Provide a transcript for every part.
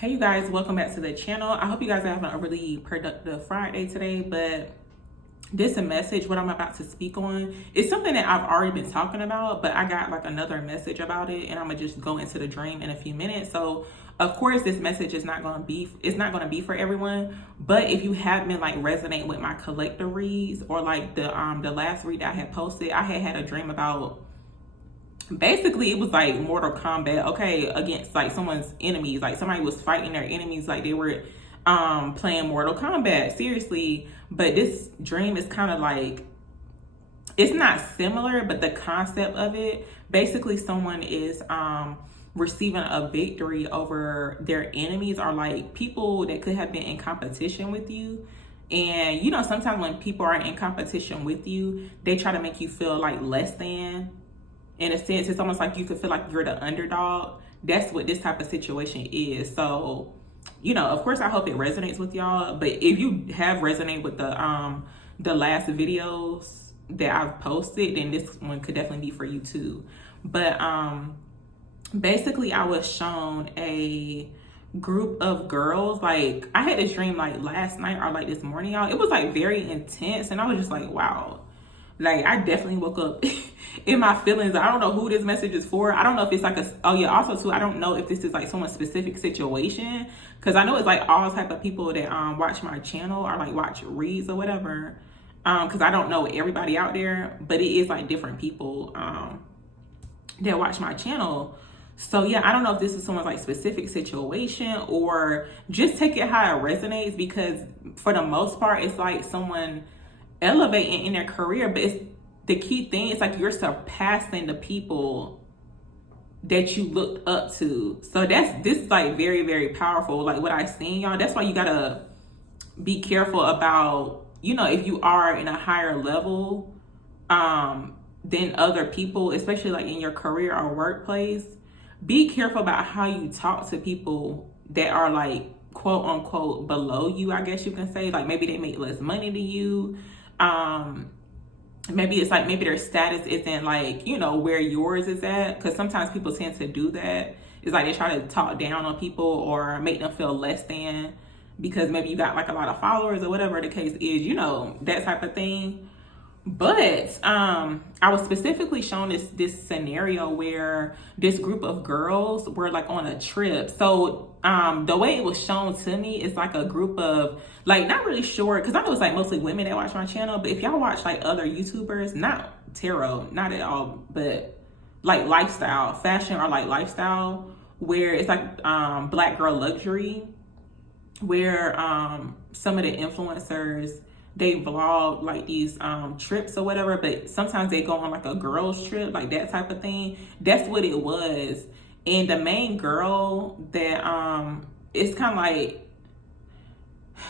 Hey you guys, welcome back to the channel. I hope you guys are having a really productive Friday today, but this message, what I'm about to speak on, is something that I've already been talking about, but I got like another message about it, and I'm gonna just go into the dream in a few minutes. So of course this message is not gonna be for everyone, but if you have been like resonating with my collector reads or like the last read I had posted, I had a dream about, basically it was like Mortal Kombat, okay, against like someone's enemies. Like somebody was fighting their enemies like they were playing Mortal Kombat, seriously. But this dream is kind of like, it's not similar, but the concept of it, basically someone is receiving a victory over their enemies, or like people that could have been in competition with you. And you know, sometimes when people are in competition with you, they try to make you feel like less than. In a sense, it's almost like you could feel like you're the underdog. That's what this type of situation is. So, you know, of course I hope it resonates with y'all. But if you have resonated with the last videos that I've posted, then this one could definitely be for you too. But basically I was shown a group of girls. Like I had this dream like last night or like this morning, y'all. It was like very intense, and I was just like, wow. Like I definitely woke up in my feelings. I don't know who this message is for. I don't know if it's like also too, I don't know if this is like someone's specific situation, because I know it's like all type of people that watch my channel or like watch reads or whatever, because I don't know everybody out there, but it is like different people that watch my channel. So yeah, I don't know if this is someone's like specific situation, or just take it how it resonates, because for the most part it's like someone elevating in their career. But it's the key thing, it's like you're surpassing the people that you looked up to. So this is like very, very powerful, like what I seen, y'all. That's why you gotta be careful about, you know, if you are in a higher level than other people, especially like in your career or workplace. Be careful about how you talk to people that are like quote unquote below you, I guess you can say. Like maybe they make less money than you. Maybe it's like, maybe their status isn't like, you know, where yours is at, because sometimes people tend to do that. It's like they try to talk down on people or make them feel less than, because maybe you got like a lot of followers or whatever the case is, you know, that type of thing. But I was specifically shown this scenario where this group of girls were like on a trip. So the way it was shown to me is like a group of, like, not really sure, because I know it's like mostly women that watch my channel, but if y'all watch like other YouTubers, not tarot, not at all, but like lifestyle, fashion or like lifestyle, where it's like Black Girl Luxury, where some of the influencers, they vlog like these trips or whatever, but sometimes they go on like a girls trip, like that type of thing. That's what it was. And the main girl that it's kind of like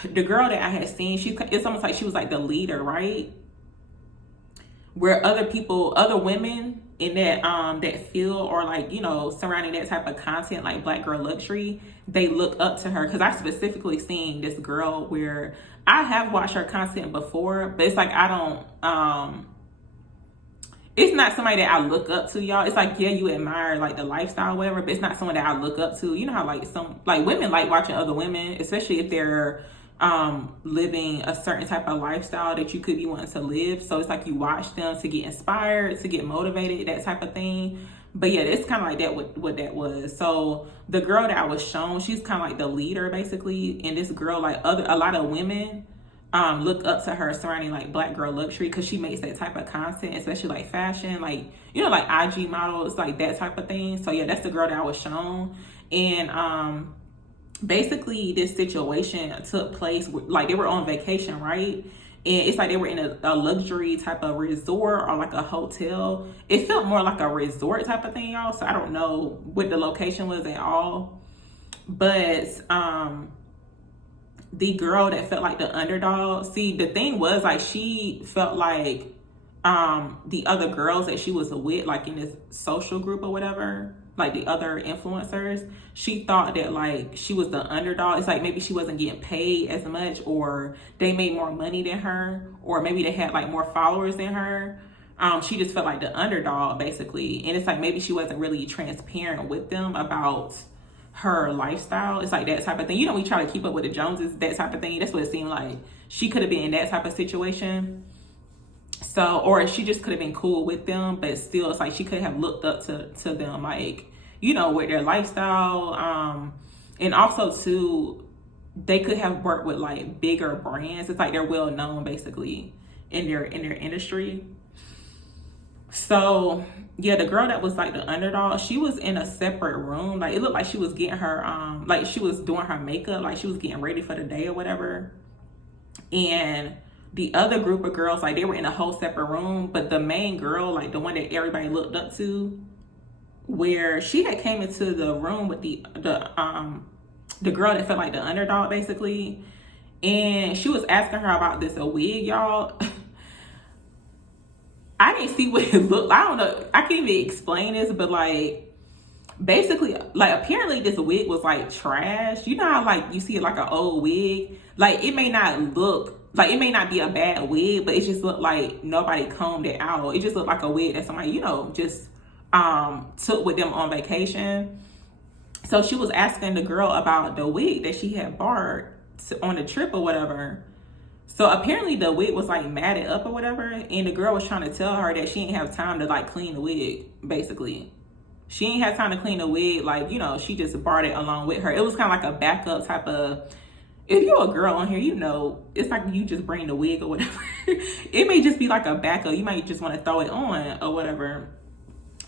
the girl that I had seen, it's almost like she was like the leader, right? Where other people, other women in that that field, or like, you know, surrounding that type of content, like Black Girl Luxury, they look up to her. Because I specifically seen this girl where I have watched her content before, but it's like I don't it's not somebody that I look up to, y'all. It's like, yeah, you admire like the lifestyle, whatever, but it's not someone that I look up to. You know how like some like women like watching other women, especially if they're living a certain type of lifestyle that you could be wanting to live. So it's like you watch them to get inspired, to get motivated, that type of thing. But yeah, it's kind of like that, what that was. So the girl that I was shown, she's kind of like the leader basically, and this girl, like a lot of women look up to her surrounding like Black Girl Luxury, because she makes that type of content, especially like fashion, like, you know, like IG models, like that type of thing. So yeah, that's the girl that I was shown. And basically this situation took place like they were on vacation, right? And it's like they were in a luxury type of resort or like a hotel. It felt more like a resort type of thing, y'all. So I don't know what the location was at all. But the girl that felt like the underdog, see, the thing was like she felt like the other girls that she was with, like in this social group or whatever, like the other influencers, she thought that like she was the underdog. It's like maybe she wasn't getting paid as much, or they made more money than her, or maybe they had like more followers than her. She just felt like the underdog basically. And it's like maybe she wasn't really transparent with them about her lifestyle. It's like that type of thing. You know, we try to keep up with the Joneses, that type of thing. That's what it seemed like. She could have been in that type of situation. So, or she just could have been cool with them, but still, it's like she could have looked up to them, like, you know, with their lifestyle. And also, too, they could have worked with like bigger brands. It's like they're well known basically in their industry. So yeah, the girl that was like the underdog, she was in a separate room. Like it looked like she was getting her like she was doing her makeup, like she was getting ready for the day or whatever. And the other group of girls, like they were in a whole separate room, but the main girl, like the one that everybody looked up to, where she had came into the room with the girl that felt like the underdog basically, and she was asking her about this a wig, y'all. I didn't see what it looked like. I don't know, I can't even explain this, but like basically, like apparently this wig was like trash. You know how like you see like an old wig, like it may not look like, it may not be a bad wig, but it just looked like nobody combed it out. It just looked like a wig that somebody, you know, just took with them on vacation. So she was asking the girl about the wig that she had borrowed on the trip or whatever. So apparently the wig was like matted up or whatever, and the girl was trying to tell her that she didn't have time to like clean the wig, basically. She ain't had time to clean the wig, like, you know, she just brought it along with her. It was kind of like a backup type of, if you're a girl on here, you know, it's like you just bring the wig or whatever. It may just be like a backup. You might just want to throw it on or whatever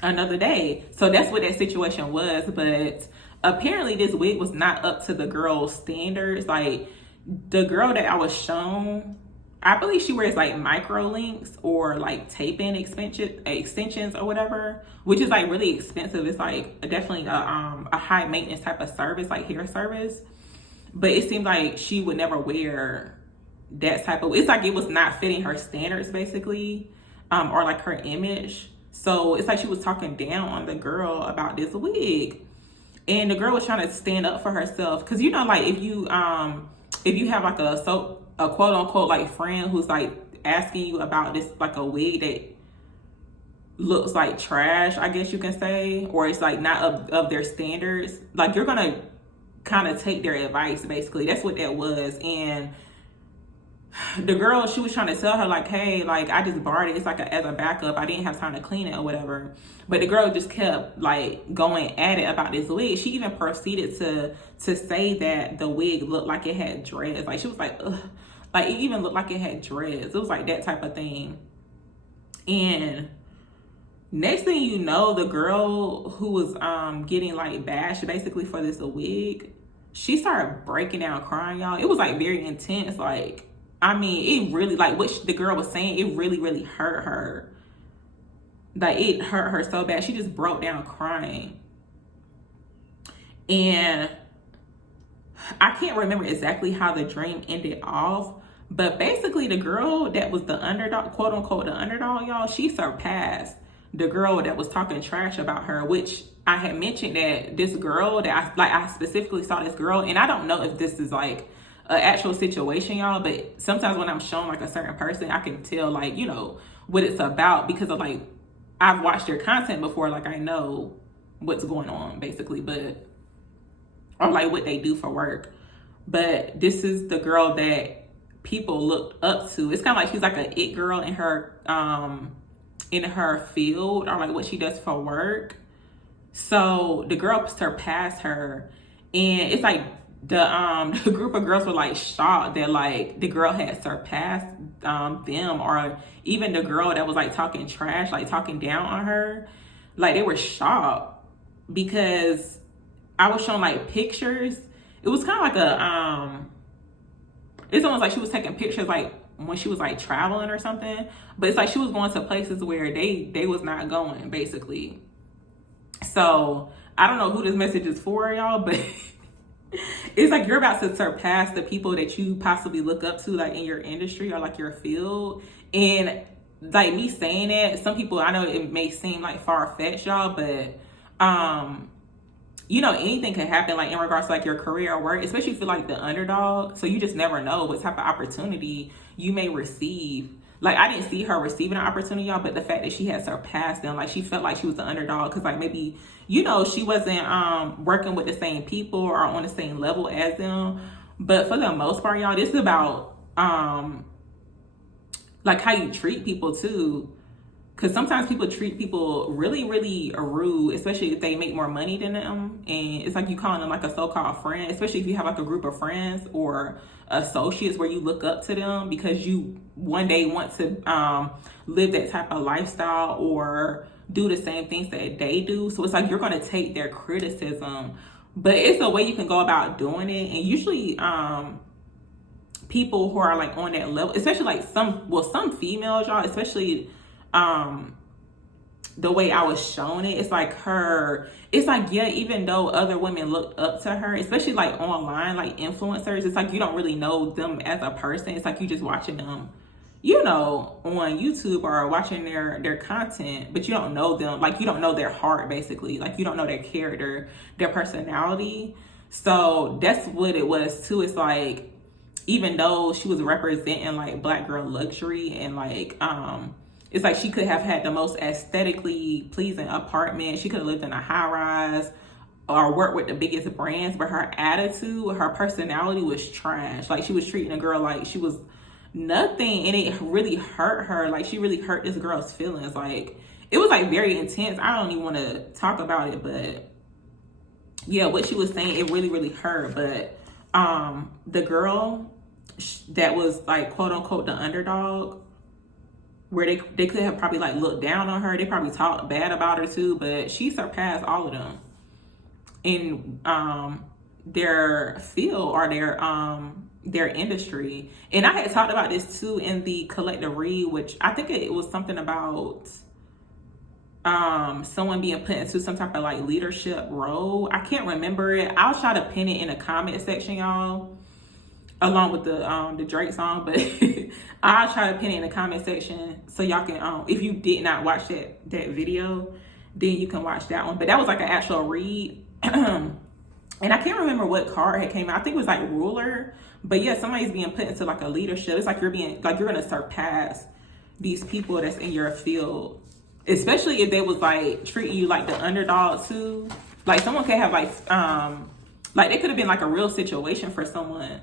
another day. So that's what that situation was. But apparently this wig was not up to the girl's standards. Like the girl that I was shown, I believe she wears like micro links or like tape-in extensions or whatever, which is like really expensive. It's like definitely a high maintenance type of service, like hair service. But it seemed like she would never wear that type of, it's like it was not fitting her standards basically, or like her image. So it's like she was talking down on the girl about this wig, and the girl was trying to stand up for herself. Cause you know, like if you have like a quote unquote like friend who's like asking you about this, like a wig that looks like trash, I guess you can say, or it's like not of their standards, like you're gonna kind of take their advice basically. That's what that was. And the girl, she was trying to tell her like, hey, like I just borrowed it, it's like as a backup, I didn't have time to clean it or whatever. But the girl just kept like going at it about this wig. She even proceeded to say that the wig looked like it had dreads. Like she was like, ugh, like it even looked like it had dreads. It was like that type of thing. And next thing you know, the girl who was getting like bashed basically for this wig, she started breaking down crying, y'all. It was like very intense. Like, I mean, it really, like what the girl was saying, it really, really hurt her. Like it hurt her so bad. She just broke down crying. And I can't remember exactly how the dream ended off, but basically the girl that was the underdog, quote unquote, the underdog, y'all, she surpassed the girl that was talking trash about her, which I had mentioned that this girl that I specifically saw this girl, and I don't know if this is like an actual situation, y'all, but sometimes when I'm shown like a certain person, I can tell like, you know, what it's about because of like, I've watched their content before, like I know what's going on basically, but, or like what they do for work. But this is the girl that people looked up to. It's kind of like she's like an it girl in her field, or like what she does for work. So the girl surpassed her, and it's like the group of girls were like shocked that like the girl had surpassed them, or even the girl that was like talking trash, like talking down on her, like they were shocked because I was showing like pictures. It was kind of like a it's almost like she was taking pictures like when she was like traveling or something, but it's like she was going to places where they was not going basically. So I don't know who this message is for, y'all, but it's like you're about to surpass the people that you possibly look up to like in your industry or like your field. And like me saying that, some people, I know it may seem like far-fetched, y'all, but you know, anything can happen like in regards to like your career or work, especially if you're like the underdog. So you just never know what type of opportunity you may receive. like, I didn't see her receiving an opportunity, y'all, but the fact that she had surpassed them, like, she felt like she was the underdog because, like, maybe, you know, she wasn't working with the same people or on the same level as them. But for the most part, y'all, this is about like how you treat people too. Because sometimes people treat people really, really rude, especially if they make more money than them. And it's like you calling them like a so-called friend, especially if you have like a group of friends or associates where you look up to them because you one day want to live that type of lifestyle or do the same things that they do. So it's like you're going to take their criticism. But it's a way you can go about doing it. And usually people who are like on that level, especially like some females, y'all, especially the way I was shown it, it's like yeah, even though other women looked up to her, especially like online, like influencers, it's like you don't really know them as a person. It's like you just watching them, you know, on YouTube or watching their content, but you don't know them. Like, you don't know their heart, basically. Like, you don't know their character, their personality. So that's what it was too. It's like, even though she was representing like Black girl luxury and like it's like she could have had the most aesthetically pleasing apartment. She could have lived in a high rise or worked with the biggest brands, but her attitude, her personality was trash. Like, she was treating a girl like she was nothing, and it really hurt her. Like, she really hurt this girl's feelings. Like, it was like very intense. I don't even want to talk about it, but yeah, what she was saying, it really, really hurt. But the girl that was like quote unquote the underdog, where they could have probably like looked down on her, they probably talked bad about her too, but she surpassed all of them in their field or their industry. And I had talked about this too in the collective read, which I think it was something about someone being put into some type of like leadership role. I can't remember it. I'll try to pin it in the comment section, y'all, along with the Drake song, but I'll try to pin it in the comment section so y'all can if you did not watch that video, then you can watch that one. But that was like an actual read. And I can't remember what card had came out. I think it was like ruler. But yeah, somebody's being put into like a leadership. It's like you're gonna surpass these people that's in your field, especially if they was like treating you like the underdog too. Like, someone could have like it could have been like a real situation for someone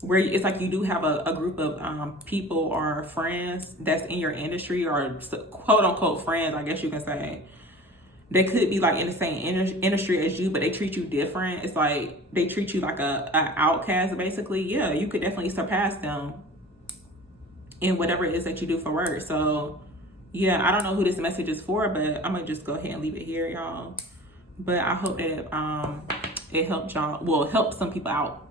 where it's like you do have a group of people or friends that's in your industry, or quote unquote friends, I guess you can say. They could be like in the same industry as you, but they treat you different. It's like they treat you like a outcast, basically. Yeah, you could definitely surpass them in whatever it is that you do for work. So yeah, I don't know who this message is for, but I'm gonna just go ahead and leave it here, y'all. But I hope that it helped y'all, well, help some people out.